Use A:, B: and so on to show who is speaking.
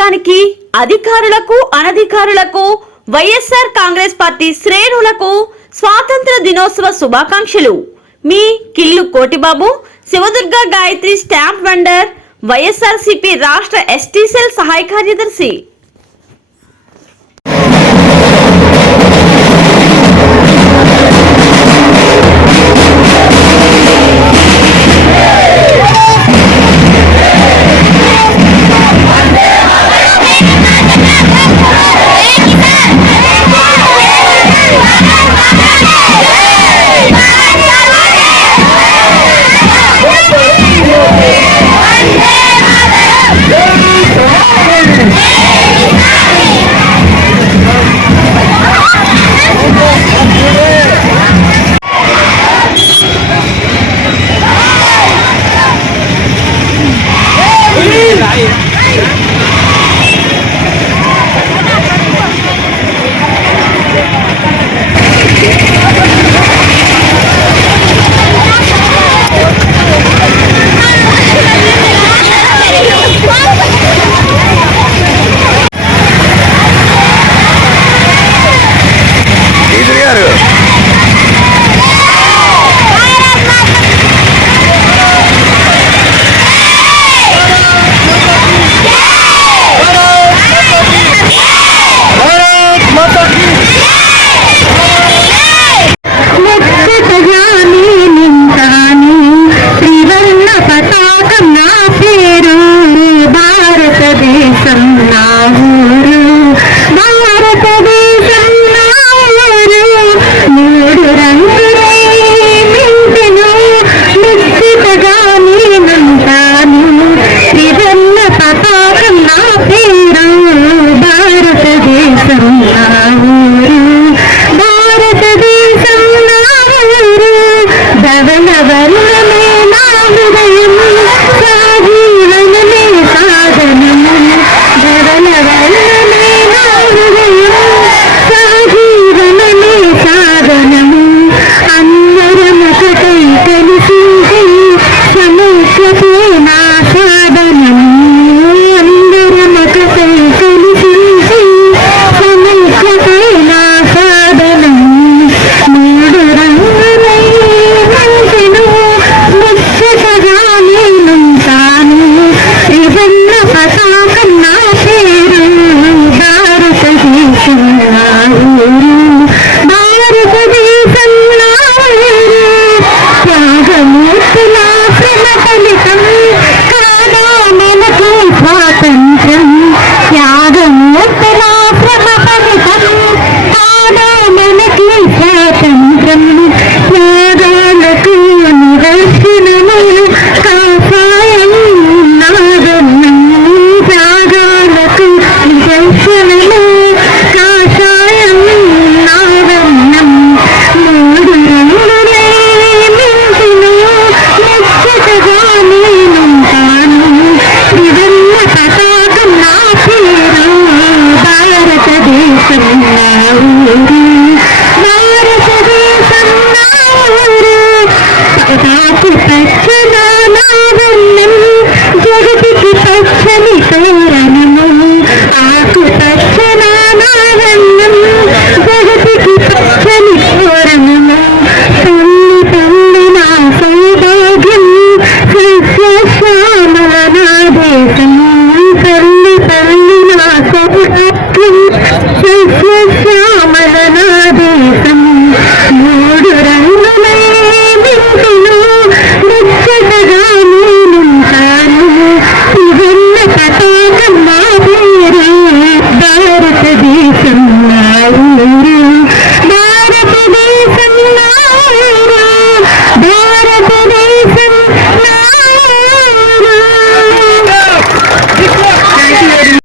A: ప్రజానీకానికి అధికారులకు అనధికారులకు వైఎస్ఆర్ కాంగ్రెస్ పార్టీ శ్రేణులకు స్వాతంత్ర దినోత్సవ శుభాకాంక్షలు. మీ Killu Kotibabu Shivadurga Gayatri stamp vendor YSRCP రాష్ట్ర ఎస్టీ సెల్ సహాయ కార్యదర్శి. Aí.